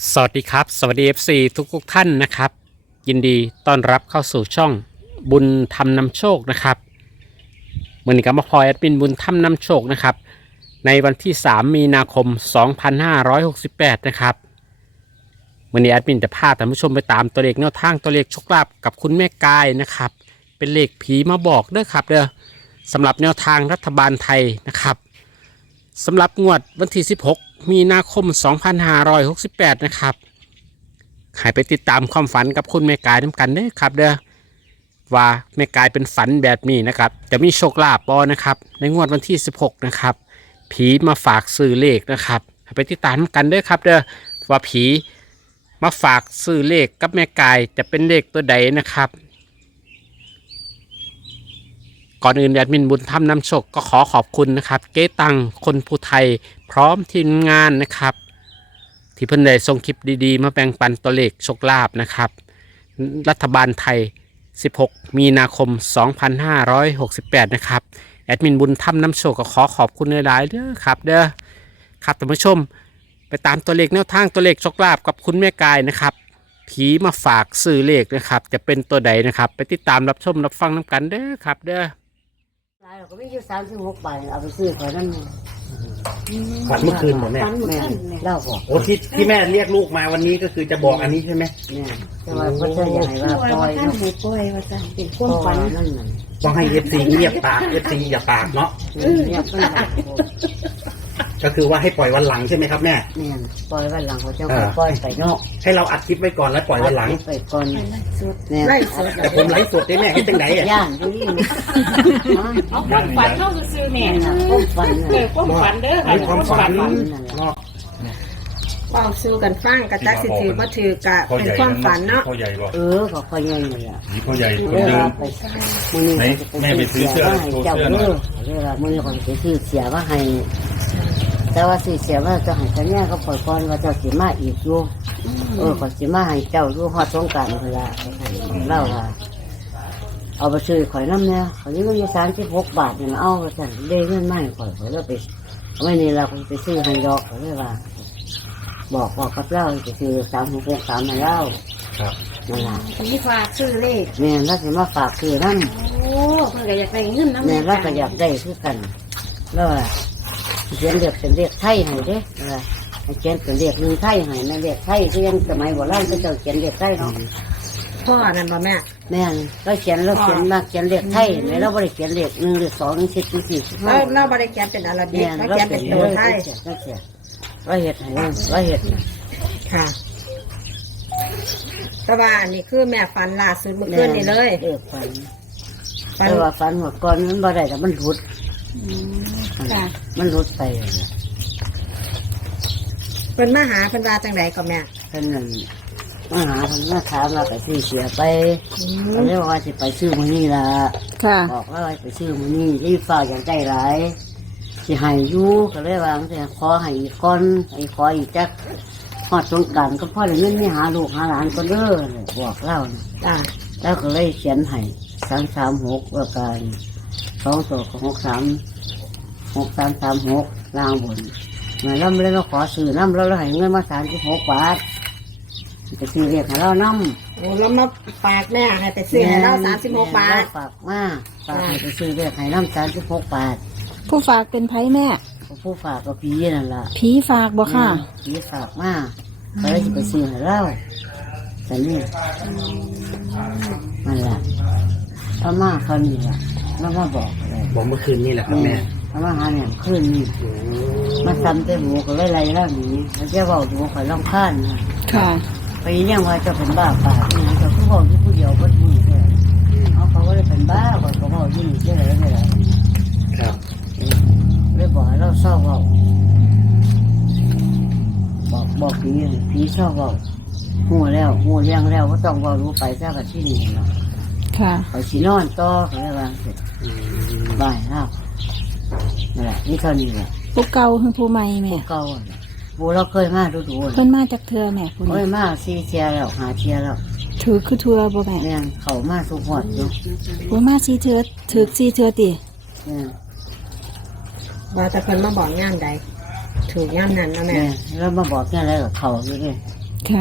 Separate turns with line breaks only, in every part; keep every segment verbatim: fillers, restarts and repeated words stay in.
สวัสดีครับสวัสดี เอฟ ซี ทุกทุกท่านนะครับยินดีต้อนรับเข้าสู่ช่องบุญธรรมนำโชคนะครับเหมือนกับมาพลอยแอดมินบุญธรรมนำโชคนะครับในวันที่สามมีนาคมสองพันห้าร้อยหกสิบแปดนะครับวันนี้แอดมินจะพาท่านผู้ชมไปตามตัวเลขแนวทางตัวเลขโชคลาภกับคุณแม่กายนะครับเป็นเลขผีมาบอกเด้อครับเด้อสำหรับแนวทางรัฐบาลไทยนะครับสำหรับงวดวันที่สิบหกมีนาคมสองพันห้าร้อยหกสิบแปดนะครับให้ไปติดตามความฝันกับคุณแม่กายน้ำกันเด้อครับเด้อว่าแม่กายเป็นฝันแบบนี้นะครับจะมีโชคลาภบ่นะครับในงวดวันที่สิบหกนะครับผีมาฝากซื้อเลขนะครับให้ไปติดตามกันเด้อครับเด้อว่าผีมาฝากซื้อเลขกับแม่กายจะเป็นเลขตัวใดนะครับก่อนอื่นแอดมินบุญธรรมนำโชคก็ขอขอบคุณนะครับเก๊ตังคนผู้ไทยพร้อมทีมงานนะครับที่เพิ่นได้ส่งคลิปดีๆมาแบ่งปันตัวเลขโชคลาภนะครับรัฐบาลไทยสิบหกมีนาคมสองพันห้าร้อยหกสิบแปดนะครับแอดมินบุญธรรมนำโชคก็ขอขอบคุณหลายๆเด้อครับเด้อครับท่านผู้ชมไปตามตัวเลขแนวทางตัวเลขโชคลาภกับคุณแม่กายนะครับผีมาฝากซื้อเลขนะครับจะเป็นตัวใดนะครับไปติดตามรับชมรับฟังน้ำกันเด้อครับเด้อ
เราก็ไม่อยู่สามสิบหกใบเอาไปซื้อขอนั่น
ฝันเมื่อคืนหมดแม่
แม่เล่าบอก
โอ้ที่ที่แม่เรียกลูกมาวันนี้ก็คือจะบอกอันนี้ใช่ไหม
เนี่ยแต่ว่าพ่อเจ้าใหญ่ว่าปล่อย
ท่านให้ปล่อยว่าจะเป็นความฝัน
นั่นนั่น
ต้องให้เอฟซีเงียบปากเอฟซีอย่าปากเนาะ
เนี่ยเพิ่นบอก
ก็คือว่าให้ปล่อยวันหลังใช่ไหมครับแม่
เนี่ยปล่อยวันหลังพ่อเจ้าก็ปล่อยไปเนาะ
ให้เราอัดคลิปไว้ก่อนแล้วปล่อยวันหลัง
ไปก่อน
สุด
เนี่ย
ไล่สด
แต่ผมไลฟ์สดได้แม่ให้จังไหนอ่ะ
ย่านดูนี่
เอาความฝันเข้าซื้อแม่
เนี่ยต้มฟัน
เออความฝันเด้อ
ให้ความฝัน
นั่น
เนาะ
ว่าสู้กันฟังกับจักสิถือบ่ถือกะเป็นความฝันเนาะ
พ่อใหญ่บอก
เออก็คอยยังเลยอ่ะ
ผีพ่อใหญ่คน
เว
เดิ
ลาม ไปมือนี้ให้เจ้าเด้อเวลามือนี้คนไปซื้อเสียว่าให้แต่ว่าซื้อเสียว่าจะให้ฉันเนี่ยก็ปล่อยก่อนว่าเจ้าสิมาอีกอยู่เออก็สิมาให้เจ้าอยู่ฮอดสงกรานต์พุ่นล่ะเล่าว่าเอาไปซื้อข่อยน้ำเนี่ยข่อยนี่มันอยู่สามสิบหกบาทเนี่ยเอาฉันเด้เงินมาให้ข่อยข่อยแล้วไปไม่นี่เราไปซื้อให้ดอกเขาเรียกว่าบอกบอกกับเล่าจะซื้อสามหกหกสามให้เล่า
ครับ
นั่นล่ะ
คนที่ฝากซื้อเลข
แม่น่าจะมาฝากคือนั่น
โอ้เพิ่นก็อยากได้เงินนำ
แม่เราก็อยากได้คือกันแล้วว่าเขียนเรียกเป็นเรียกไทยให้เด้ว่าเขียนเป็นเรียกหนึ่งไทยให้แม่เรียกไทยคือยังสมัยโบราณก็จะเขียนเรียกไทยเนาะ
พ่อนั่นบ่แม่
แม่นเราเขียนเราเขียนมาเขียนเรียกไทยแม่เราไม่ได้เขียนเรียกหนึ่งเรียกสองเรียกสี่เรียกสี่
เราเราบ่ได้เขียนเป็นอาราบิก
แม่
เรา
เรา
เขียน
เขี
เป็
ย
น
น
ตัวไทย
เราเขียนเราเห็ดให้เราเห็ด
ค่ะแต่ว่าอันนี้คือแม่ฝันล่าสุดเมื่อคืนนี้เลย
เออฝัน
ฝัน
แต่ว่าฝันหมดก่อนมันบ่ได้แต่มันหลุด
ค่ะ
มันหลุดไป
เพิ่นมาหาเพิ่นว่าจังไดก็แม่
เพิ่นนั่นมาหาเพิ่นมาถามว่าไปซื้อเสียไป
อื
เขา
ม
เรียกว่าสิไปซื้อมื้อนี้ล่ะ
ค่ะ
บอกว่าไปซื้อมื้อนี้รีบฝากอย่างใจหลายสิให้อยู่ก็เลยว่าจังซี่ขอให้อีกก่อนให้ขออีกจักฮอดสงกรานต์ก็พ่อได้เงินมีหาลูกหาหลานก็เด้อบอกเล่านะ
จ้า
แล้วก็เลยเขียนให้สามสามหกแล้วกันสองตัวของหกสามหกสามสามหกล่างบนมาแล้วไม่ได้มาขอซื้อน้ำแล้วเราให้เงินมาสามสิบหกบาทจะซื้อเรียกให้เราน้ำ
โอ้แล้วมาฝากแม่ให้ไปซื้อให้เราสามสิบหกบาท
ฝากมาฝากให้ไปซื้อเรียกให้น้ำสามสิบหกบาท
ผู้ฝากเป็นไผแม่
ผู้ฝากก็พีนั่นล่ะ
ผีฝากบ่ค่ะ
พีฝากมาเขาเลยจะไปซื้อให้เราแต่นี่นั่นแหละถ้ามาเขานี่แหละแล้วมาบอกอะไร
บอกเมื่อคืนนี่แหละครับแม่
ถ้ามาหาเนี่ยขึ้นนี่มาทำเต็มหัวก็เลยไรแล้วนี่มันจะบอกดูข่อยล่องข้านนะ
ค่ะ
ไปยังว่าจะเป็นบ้าป่านี่จะผู้บอกที่ผู้เดียวก็มือเลยเอาเขาก็เลยเป็นบ้าบอกเขาบอกยิ่งเจ๊อะไรไม่ได้
ครับ
เลยบอกให้เราเศร้าเบาบอกบอกผีผีเศร้าเบาหัวแล้วหัวเลี้ยงแล้วก็ต้องบอกรู้ไปซะกับที่นี่เนาะ
ค่ะ
เขาชีนอนต่อเขาเลยว่าเสร็จ
อืม
บ่ายแล้วนั่นแหละนี่เท่านี้แหละ
ผู้เก่าคือผู้ใหม่แม่
เก่าอะบูเราเคยมาดูดู
เพิ่นมาจากเธอแม่คุณ
เคยมาซีเชียแล้วหาเชียแล้ว
ถือคือทัวบ่แม่
เนี่ยเขามาสุกหอดอยู่
ผู้มาซีเธอถือซีเธอติ
เนี่ย
ว่าแต่เพิ่นมาบอกงานใดถูกงานนั้นนะแม่
เนี่ยแล้วมาบอกแค่อะไรกับเขาอยู่ดิ
ค่ะ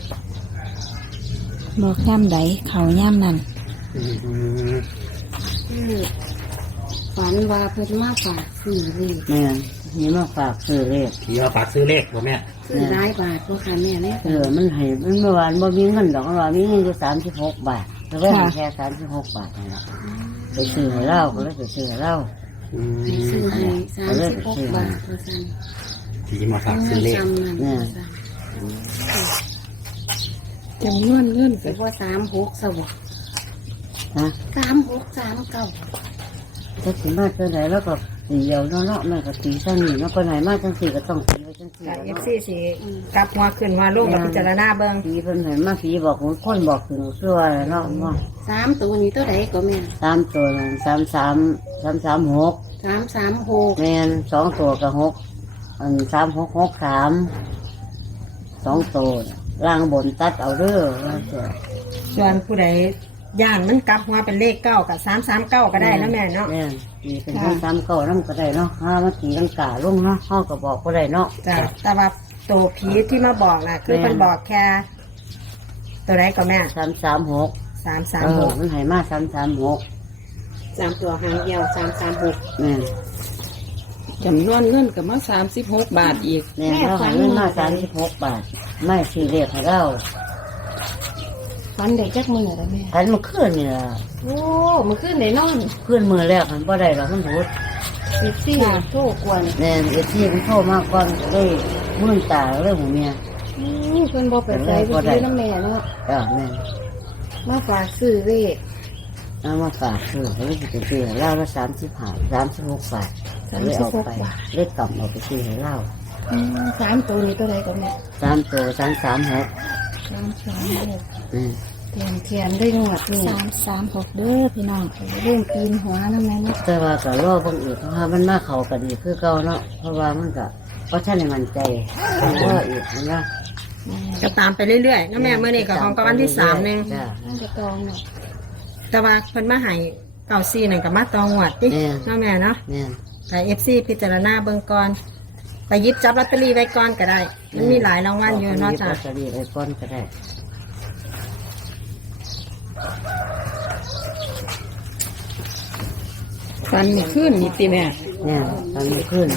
บอกย่ำใดเขาย่ำนั่น
อืม
คือฝันว่าเพิ่นมาฝากซื้อเลข
แม่นนี่มาฝากซื้อเลข
ผีมาฝากซื้อเลขบ่แม่
ซื้อหลายบาทบ่ค่ะแม่เนี่ย
เออมันให้มันเมื่อวานบ่มีเงินดอกว่ามีเงินอยู่สามสิบหกบาทแต่ว่าให้แค่สามสิบหกบาทนั่นแหละไปซื้อให้เหล้าก็เลยไปซื้อให้เหล้า
อืม
ให้ซื้อให้สามสิบหกบาทว่าซั่น
ผีมาฝากซื้อเลข
จำนั่นว่าซั่น
จำนวนเงิน
สิว่าสามหกซะบ่
ฮะ
สามหกสามเก้า
ถ้าสิมาเจอไหนแล้วก็ตีเดียวเนาะเนาะแม่ก็ตีซะนี่เนาะไปไหนมาจังสี่ก็ต้องตีไว้จังสี่
กับ
เนาะ
เอฟซีสิกลับหัวขึ้นว่าลูกกับพิจารณาเบิ่ง
ผีเพิ่นให้มาผีบอกคนคนบอกถึงเสื้อเนาะว่า
สามตัวนี้ตัวใดก็แม่
สามตัวนั่นสามสามสามสามหก
สามสามหก
แม่นสองตัวกับหกอันสามหกหกสามสองตัวน่ะล่างบนตัดเอาเด้อว่าเสีย
ส่วนผู้ใดย่านมันกลับหัวเป็นเลขเก้ากับสามสามเก้าก็ได้แล้วแม่เนาะ
แม่นตีเป็นห้าสามเก้าน้ำก็ได้เนาะห้ามาตีลังกาลงเนาะห้องก็บอกก็ได้เนาะ
จ้ะแต่ว่าตัวผีที่มาบอกน่ะคือมันบอกแค่ ตัวใดก็แม่
สามสามหก
สามสาม
เอ
ห
อก มันให้มาสามสามหก
สามตัวหางเดียวสามสามหก
แม่น
จำนวนเงินกับมาสามสิบหกบาทอีก
แม่นเราให้เงินมาสามสิบหกบาทไม่สี่เรียกให้เรา
ฟันเด็กจักมือแล้วแม่
พันมาขึ้นนี่ล่ะ
โอ้มันขึ้นได้นอน
ขึ้นมือแรกมันบ่ได้หรอกมันหูด
เอฟซีโทษกวน
แม่นเอที่มันโทรมาก่อนได้มื่นตาเรื่องของเมีย
อืมเพิ่นบอกไปใจไปซื้อน้ำแม่เนาะ
เออแม่น
มาฝากซื้อเลข
เอามาฝากซื้อเขาเลยจะไปซื้อให้เราละสามสิบห้าสามสิบหกบาท
สาม
เลย
สิบ
เอา
หก
ไป
บาท
เลยกลับเอาไปซื้อให้เรา
อืมสามตัวนี้ตัวใดก็แม่
สามตัวสามสามหก
สามสามหก
อืม
เทียนเทียนด้วยงวดนี่
สามสามหกเด้อพี่น้อง
เรื่องปีนหัวน้ำแม่เนาะ
แต่ว่าก็รอเบางอีกเพราะว่ามันมาเขากันดีคือเก่าเนาะเพราะว่ามันก็เพราะท่านในมันใจมันก็อีกนะ
ก็ตามไปเรื่อยๆน้ำแม่เมื่อนี้ก็ของก็วันที่สามหนึ่ง
จ้ะ
น่าจะตองเนาะแต่ว่าเพิ่นมาให้เก่าซีหนึ่งกับมาตองงวดดิ
แม่น
น้ำแม่เนาะ
แม่น
แต่เอฟซีพิจารณาเบิ่งก่อนไปหยิบจับลอตเตอรี่ไว้ก่อนก็ได้ มันมีหลายรางวัลอยู่เนาะจ้ะ
ลอตเตอรี่ไอ้ก้อนก็ได้
ฟันนี่ขึ้นนี่ติแม่
เนี่ยตอนนี้ขึ้น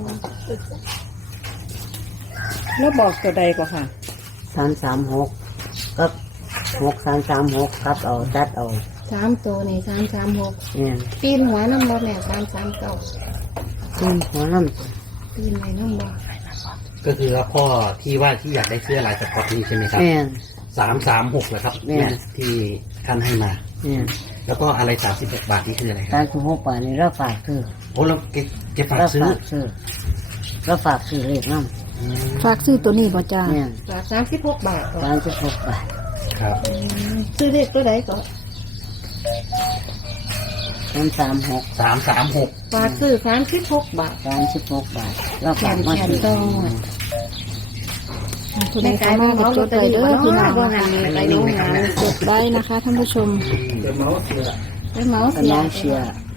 แล้วบอกตัวใดก็ค่ะ
สามสามหกกับหกสามสามหกครับเอาจัดเอา
สามตัวนี่สามสามหก
เนี่ย
ปีนหัวน้ำบ่แม่สามสามเก้า
ขึ้นหัวน้
ปีนไหนน้ำบ่
ก็คือว่าพ่อที่ว่าที่อยากได้เสื้อลายสก๊อตนี่ใช่ไหมค
ำ
รับ
แม่น
สามสามหกเหรอครับ
แม่
แม่ที่ท่านให้มา
เนี่ย
แล้วก็อะไรสามสิบหกบาทนี่คืออะไรค
กา
รับ
รถูกหกบาทนี่เราฝากซื้อ
โอ้เราเก็บเก็บฝาก
เรา
ซื้อ
ฝากซื้อเราฝากซื้อเลขน้
อืม
ฝากซื้อตัวนี้บ่จ้า
ำเนี่ย
ฝากสามสิบหกบาทก่อน
สามสิบหกบาท
ครับ
ซื้อเลขตัวใดก่อน
สามสามหก
สามสามหก
ฝากซื้อสามสิบหกบาท
สามสิบหกบาทเราฝากมาซื้อ
แขนต้อง
ผู้ใดเข้ามาก็จดไว้เด้อพี่น้อง
บ่
นะคะ
หันไปโรงงาน
จดไว้นะคะท่านผู้ชม
เดี๋ยวเมาส์เสื้อ
ไปเมาส์
ก็
เสีย
น้องเชียร์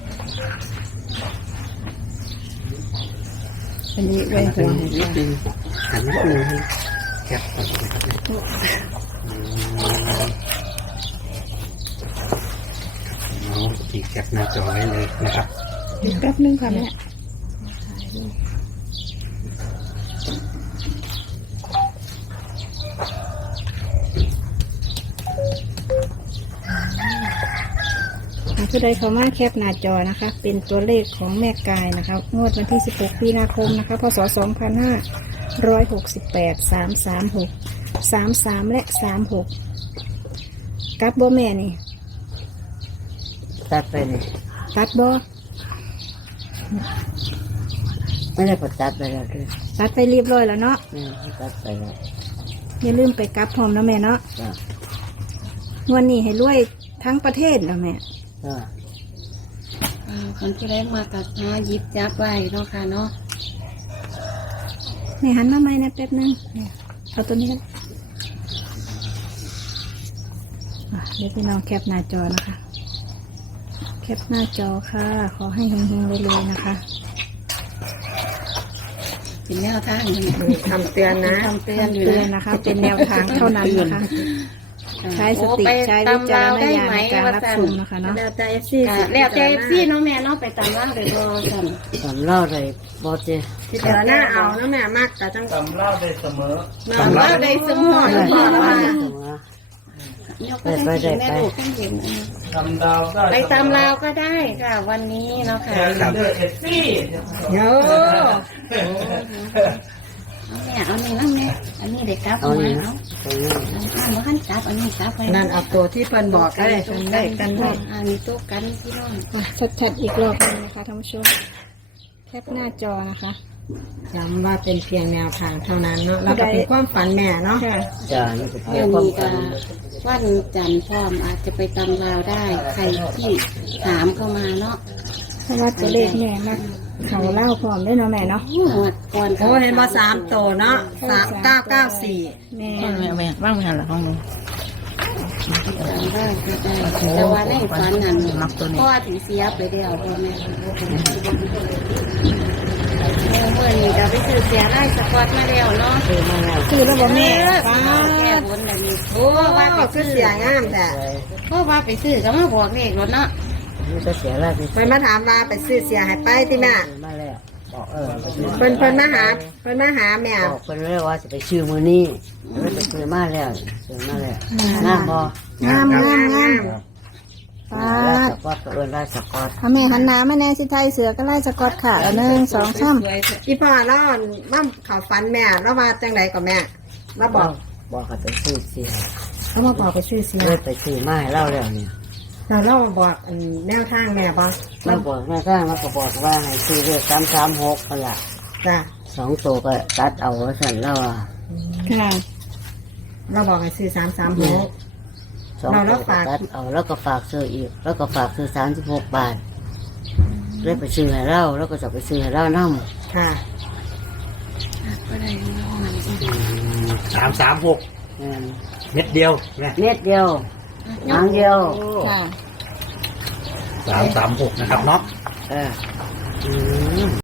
อันนี้ไว้หัวให้
นิด
ค่ะ
นึงหันนิดนึงให้แคปก่อนนะครับเนี่ยอืมเอาที่แคปหน้าจอไว้เลยนะครับ
อีกแป๊บนึงค่ะแม่
ผู้ใดเข้ามาแคปหน้าจอนะคะ เป็นตัวเลขของแม่กายนะคะงวดวันที่สิบหกมีนาคมนะคะพศสองพันห้าร้อยหกสิบแปดสามสามหกสามสามและสามหกกัดบ่แม่นี่
ตัดไปเลย
กัดบ่
ไม่ได้กดตัดไปแล้วด้วย
ตัดไปเรียบร้อยแล้วเนาะ
เนี่ยตัดไปแล้ว
อย่าลืมไปกลับพร้อมนะแม่เนาะ
จ้ะ
งวันนี้ให้รวยทั้งประเทศนะแม่
จ้ะ
คนที่ได้มากับหาหยิบจับไว้เนาะค่ะเนาะ
แม่หันมาไหมนะแป๊บนึงเนี่ยเอาตัวนี้กันอ่ะเดี๋ยวพี่น้องแคปหน้าจอนะคะ แคปหน้าจอค่ะ ขอให้เฮงๆรวยๆนะคะ
เป็นแนวทาง
คำเตือนนะ
คำเตือนอยู่
เตือน
นะ
นะคะ เป็นแนวทางเท่านั้นนะคะ ใช้สติใช้วิจารณญาณในการรับชมนะคะเนาะ
แล้วแต่เอฟซี
แล้วแต่พี่น้องแม่เนาะไปตามร่างเลยบ่สั่น
สำเล่าได้บ่เจ้
พิจารณาเอาเนาะแม่มากแต่จัง
ตำเล่าได้เสมอ
ตามร่างได้สมหอ
ได้
พ่อ
ได้
ว่า
เสมอ
ยกไปได้แม่ลูกต้องเห็น
ตำดาวได้
ไปตามลาวก็ได้ค่ะ วันนี้เนาะค่ะ
เดอร์เอฟซี
เดี๋ยว
เอาแม่เอานี่นะแม่อันนี้เด็กกลับ
เอา
มา
นี่
เอา
ตรงนี้
อ่ามาขั้นกลับอันนี้กลับไป
นั่นเอาตัวที่เพิ่นบอกก็ได้
ตรง
ได้
ได้
กั
กัน น
ไว้
อ่ามีโต๊ะกันพี่น้อง
อ่ะชัดๆอีกรอบหนึงนะคะท่านผู้ชมแคปหน้าจอนะคะ
ย้ำว่าเป็นเพียงแนวทางเท่านั้นเนาะแล้วก็เป็นความฝันแม่เนาะ
ค่ะ
จ้านี่ก็เพีย
เดี๋
ง
ยว
ความ
นี้
ฝั
ก็
น
วันจันทร์พร้อมอาจจะไปตามลาวได้ ใครที่ถามเข้ามาเนาะ
เพราะว่าตัวเลขแม่มากเขาเล่าพร้อมด้วยเนาะแม่เนาะ
หวดก่อน
โอ้เห็นว่าสามโตวเนาะสามเก้าเก้าสี่
แม่
แม่แม่ว่างงานหรอห้องมึงได้ได้แต่ว่าในฝันนั้นพ่อถือเสียไปเดียวพ่อแม่เมื่อนี้จะไปซื้อเสียได้สปอร์ตมาแล้วเนาะ
คือมาแล้ว
คือแล้วบอกแม่
ป้า
ป้า
แก้บนแบบนี้
โอ้ว่าก็คือเสียงามแต่
เพราะว่าไปซื้อก็มาบอกเลขรถเนาะ
นี่ก็เสียแล้วที่
เพิ่นมาถามว่าไปซื้อเสียให้ไปที่แม่
มาแล้วบอกเออไปซื้อ
เพิ่นเพิ่นมาหาเพิ่นมาหาแม่
บอกเพิ่นเลยว่าจะไปชื่อมือนี้เลยไปซื้อมาแล้วซื้อมาแล้วงามบ่
งามงามงามป้า
ราช
ด
สกอตก็เอิ้นราชสกอต
ถ้าแม่หันหน้ามาแน่สิไทยเสือก็ไล่สะกดค่ะเอาหนึ่งสองสาม
อีพ่อแล้วว่าเขาฝันแม่แล้วว่าจังไดกับแม่มาบอก
บอกให้ไปซื้อเสีย
เขามาบอกไปซื้อเสีย
เลยไปซื้อมาให้เราแล้วเนี่ย
เราเล่าบอกอันแนวทางแม่บอก
เราบอกแม่ข้างเราก็บอกว่าให้ซื้อเลขสามสามหกนั่นแหละ
จ้ะ
สองตัวก็ตัดเอาไว้สั่นแล้วอ่ะ
ค่ะ
เราบอกให้ซื้อสามสามหก
สอง
เราแล้
ตัว
ว
ก็
ฝาก
ตัดเอาแล้วก็ฝากซื้ออีก แล้วก็ฝากซื้อสามสิบหกบาทเลยไปซื้อให้เราแล้วก็จะไปซื้อให้เรานั่ง
ค่ะ
ก็ได้เนาะ
สามสามหกเม็ดเดียวนะ
เม็ดเดียวหางเดียว
ค่ะ
สามสามหกนะครับเนาะ
เออ